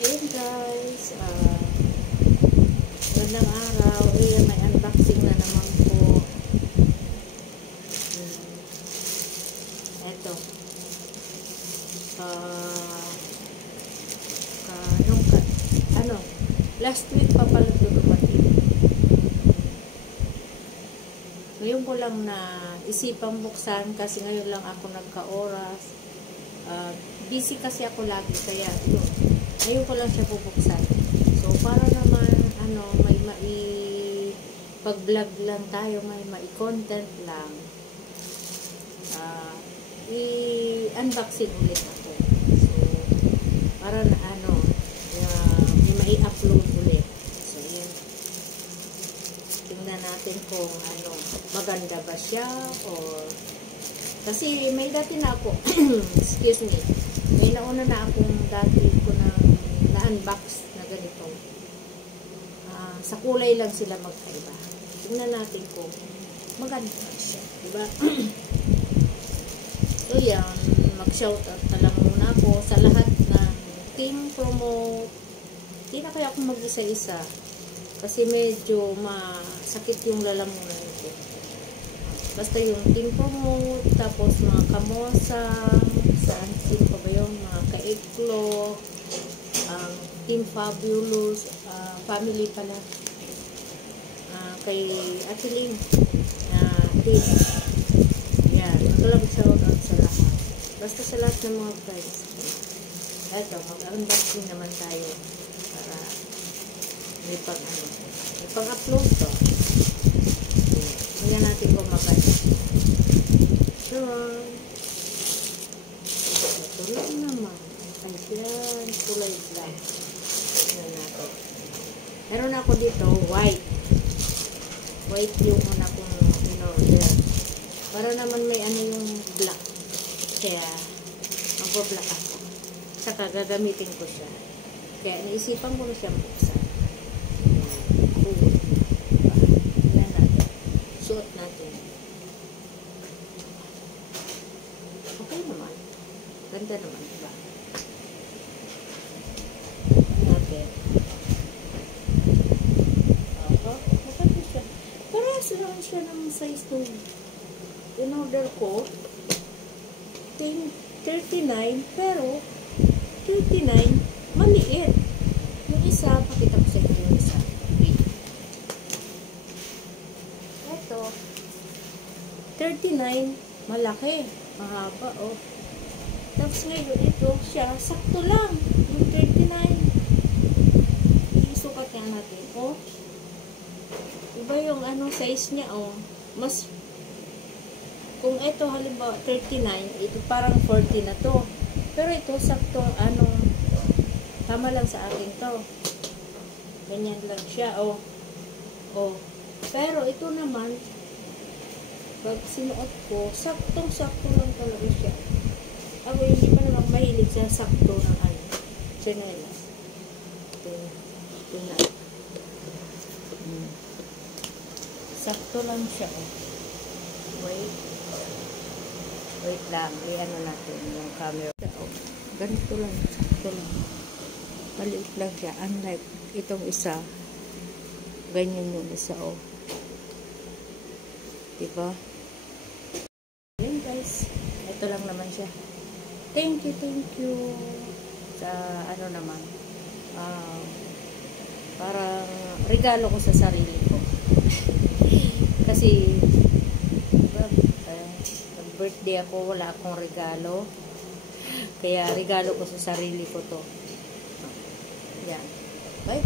Ayan guys, magandang araw. Ayan, may unboxing na naman po. Eto. Last week pa pala ito dumating. Ngayon ko lang na isipang buksan kasi ngayon lang ako nagka-oras. Busy kasi ako lagi kaya yun. Ngayon ko lang siya bubuksan. So para naman may pag-vlog lang tayo, may mai-content lang. I-unboxing ulit ako. So para na may mai-upload ulit. So yun. Tingnan natin kung maganda ba siya or kasi may dati na ako excuse me, may nauna na akong dati ko na-unbox na ganito. Sa kulay lang sila magkaiba. Tingnan natin kung maganda ba siya, diba? So yan, mag-shoutout na lang muna ako sa lahat ng team promote. Hindi na kaya akong mag-isa-isa kasi medyo masakit yung lalamunan nito. Basta yung team promote, tapos mga kamosang, saan team pa ba yun, mga kaiklo, team fabulous, family pala, kay Atiling, team. Yan, magalang shoutout sa lahat. Basta sa lahat ng mga friends. Eto, mag-unboxing naman tayo para may pang-upload to. Tingnan natin kung maganda. So, ito lang naman. Ayan, kulay black. Tingnan natin. Meron ako dito, white. White yung una kong in-order. Para naman may yung black. Kaya, mag-black ako. Saka gagamitin ko siya. Kaya naisipan ko na siyang buksan. Suot natin. Okay naman. Ganda naman, diba? Natin. Maganda siya. Parehas lang siya ng size nung in-order ko. 39, pero 39, maliit. Yung isa, pakita ko sa inyo yung isa. Ito, 39, malaki, mahaba, oh. Tapos ngayon, ito, siya, sakto lang, yung 39. Isukat nga natin, oh. Iba yung size niya, oh. Mas, kung ito, halimbawa, 39, ito parang 40 na to. Pero ito, sakto, tama lang sa akin to. Ganyan lang siya, oh. Oh. Pero ito naman, pag sinuot ko, saktong-sakto lang talaga siya. Ako hindi pa naman mahilig sa sakto ng chinelas. Ito na. Sakto lang siya, oh. Wait lang, natin yung camera. Oh, ganito lang, sakto lang. Maliit lang siya, unlike itong isa. Ganyan yung isa, oh. Diba? Ayan guys. Ito lang naman siya. Thank you. Sa naman. Parang regalo ko sa sarili ko. Kasi, diba, birthday ako, wala akong regalo. Kaya regalo ko sa sarili ko to. Yan. Bye.